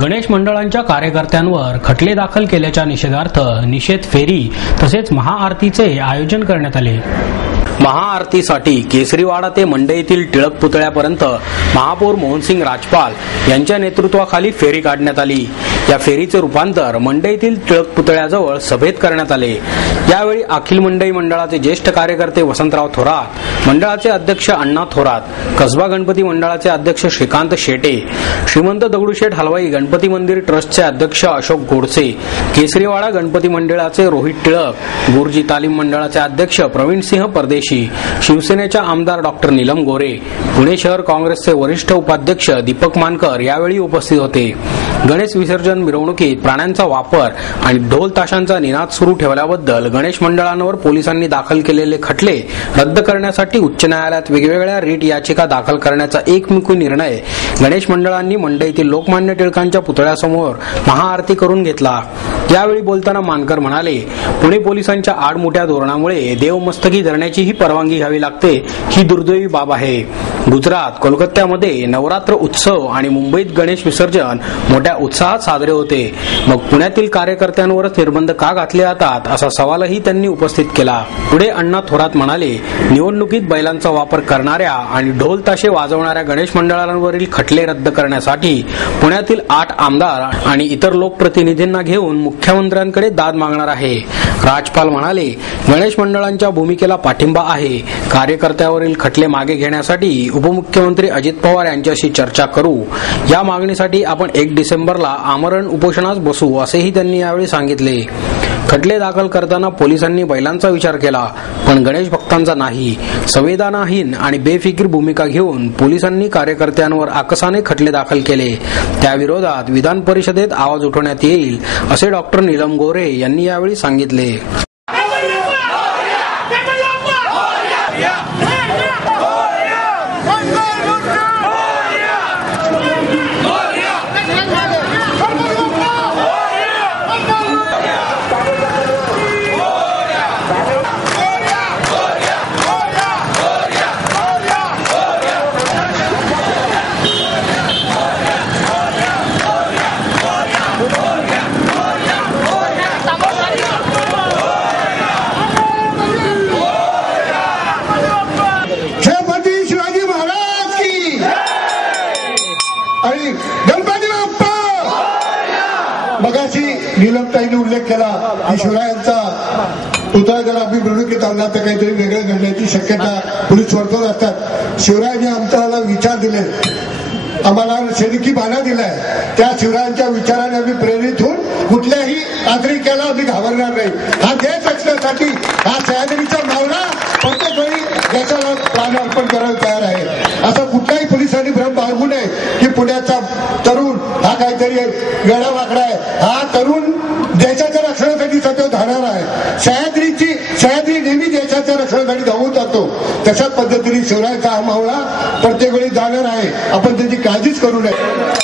गणेश मंडळांच्या कार्यकर्त्यांवर खटले दाखल केल्याच्या निषेधार्थ निषेध फेरी तसेच महाआरतीचे आयोजन करण्यात आले। महाआरतीसाठी केसरीवाडा ते मंडईतील टिळक पुतळ्यापर्यंत महापौर मोहनसिंग राजपाल यांच्या नेतृत्वाखाली फेरी काढण्यात आली। या फेरीचे रूपांतर मंडईतील टिळक पुतळ्याजवळ सभेत करण्यात आले। यावेळी अखिल मंडई मंडळाचे ज्येष्ठ कार्यकर्ते वसंतराव थोरात, मंडळाचे अध्यक्ष अण्णा थोरात, कसबा गणपती मंडळाचे अध्यक्ष श्रीकांत शेटे, श्रीमंत दगडूशेठ हलवाई गणपती मंदिर ट्रस्टचे अध्यक्ष अशोक गोडसे, केसरीवाडा गणपती मंडळाचे रोहित टिळक, गुरुजी तालीम मंडळाचे अध्यक्ष प्रवीणसिंह परदेशी, शिवसेनेच्या आमदार डॉक्टर नीलम गोरे, पुणे शहर काँग्रेसचे वरिष्ठ उपाध्यक्ष दीपक मानकर यावेळी उपस्थित होते। गणेश विसर्जन मिरवणुकीत प्राण्यांचा वापर आणि ढोल ताशांचा निनाद सुरू ठेवल्याबद्दल गणेश मंडळांवर पोलिसांनी दाखल केलेले खटले रद्द करण्यासाठी उच्च न्यायालयात वेगवेगळ्या रीट याचिका दाखल करण्याचा एकमुखी निर्णय गणेश मंडळांनी मंडईतील लोकमान्य टिळकांच्या पुतळ्यासमोर महाआरती करून घेतला। यावेळी बोलताना मानकर म्हणाले, पुणे पोलिसांच्या आडमुठ्या धोरणामुळे देवमस्तकी धरण्याची ही परवानगी घ्यावी लागते, ही दुर्दैवी बाब आहे। गुजरात, कोलकात्यामध्ये नवरात्र उत्सव आणि मुंबईत गणेश विसर्जन मोठ्या उत्साहात साजरे होते, मग पुण्यातील कार्यकर्त्यांवरच निर्बंध का घातले जातात असा सवालही त्यांनी उपस्थित केला। पुढे अण्णा थोरात म्हणाले, निवडणुकीत बैलांचा वापर करणाऱ्या आणि ढोल ताशे वाजवणाऱ्या गणेश मंडळांवरील खटले रद्द करण्यासाठी पुण्यातील 8 आमदार आणि इतर लोकप्रतिनिधींना घेऊन मुख्यमंत्र्यांकडे दाद मागणार आहे। राजपाल म्हणाले, गणेश मंडळांच्या भूमिकेला पाठिंबा आहे। कार्यकर्त्यावरील खटले मागे घेण्यासाठी उपमुख्यमंत्री अजित पवार यांच्याशी चर्चा करू। या मागणीसाठी आपण 1 डिसेंबरला आमरण उपोषणास बसू असेही त्यांनी यावेळी सांगितले। खटले दाखल करताना पोलिसांनी बैलांचा विचार केला, पण गणेश भक्तांचा नाही। संवेदनाहीन आणि बेफिकीर भूमिका घेऊन पोलिसांनी कार्यकर्त्यांवर आकसाने खटले दाखल केले। त्याविरोधात विधान परिषदेत आवाज उठवण्यात येईल असे डॉक्टर नीलम गोरे यांनी यावेळी सांगितले। मगाशी नीलमताईने उल्लेख केला की शिवरायांचा पुतळा जर आम्ही मिरवणुकीत आणला तर काहीतरी वेगळं घडण्याची शक्यता पोलीस वर्तवत असतात। शिवरायांनी आमच्याला विचार दिले, आम्हाला सैनिकी बाणा दिलाय, त्या शिवरायांच्या विचाराने आम्ही प्रेरित होऊन कुठल्याही नागरिकाला आम्ही घाबरणार नाही। हा देश रक्षणासाठी हा सह्याद्रीचा मावळा प्रत्येक वेळी देशाला प्राण अर्पण करायला तयार आहे। असं कुठल्याही पोलिसांनी भ्रम बाळगू नये की पुण्याचा तरुण हा काहीतरी वेडा वाकडा आहे। हा तरुण देशाच्या रक्षणासाठी सतत धावणार आहे। सह्याद्री नेहमी देशाच्या रक्षणासाठी धावून जातो, तशाच पद्धतीने शिवरायांचा हा मावळा प्रत्येक वेळी जाणार आहे। आपण त्याची काळजीच करू नये।